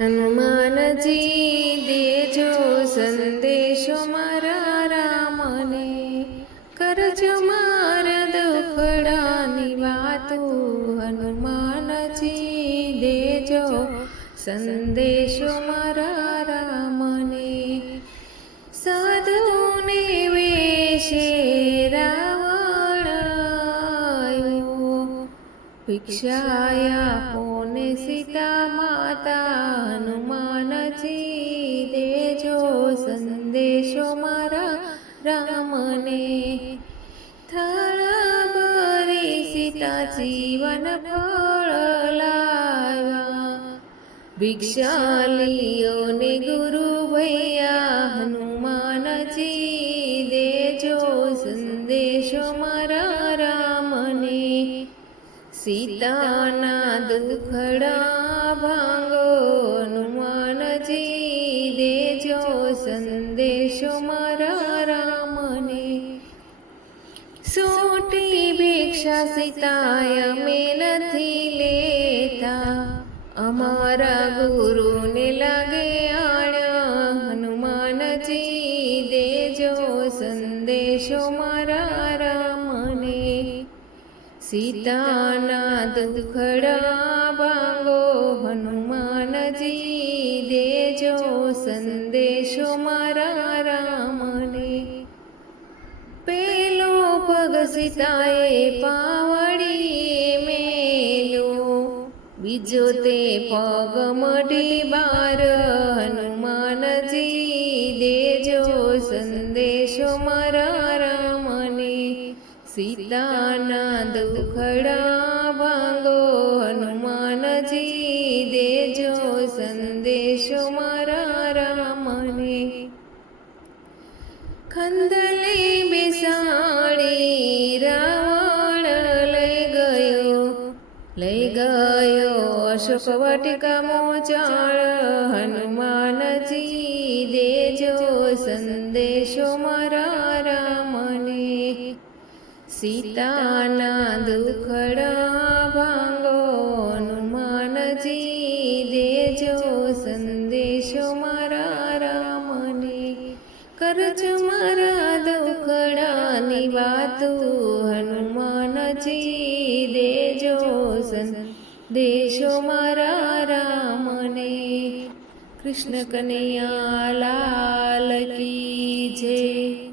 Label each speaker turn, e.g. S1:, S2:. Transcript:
S1: હનુમાનજી દેજો સંદેશો મારા રામને. કરજો મારા દુખડાની વાતો. હનુમાનજી દેજો સંદેશો મારા રામને. ભિક્ષાયા કોને સીતા માતા હનુમાનજી દેજો સંદેશો મારા રામને થળ સીતા જીવન ફળ લાવ્યા ભિક્ષા લીઓ ને ગુરુ ભૈયા હનુમાનજી દેજો સંદેશો મારા સીતાના દુખડા ભાંગો હનુમાનજી દેજો સંદેશો મારા રામને. સોટી ભિક્ષા સીતાય અમે નથી લેતા. અમારા ગુરુને લાગે આણ્યા હનુમાનજી દેજો સંદેશો મારા સીતાના દુખડા ભાંગો હનુમાનજી, દેજો સંદેશો મારા રામને. પેલો પગ સીતાએ પાવડી મેલ્યો. બીજો તે પગ મઢી બાર હનુમાનજી, દેજો સંદેશો મારા સીતાના દુખડા ભાંગો હનુમાનજી દેજો સંદેશો મારા રામને. ખંદલે બેસાડી રાવણ લઈ ગયો. લઈ ગયો અશોક વાટિકા મોચાળ હનુમાનજી દેજો સંદેશો મારા રામને સીતાના દુખડા ભાંગો હનુમાનજી દેજો, સંદેશો મારા રામને. કરજો મારા દુખડાની વાતો હનુમાનજી દેજો, સંદેશો મારા રામને. કૃષ્ણ કનૈયા લાલ કી જય.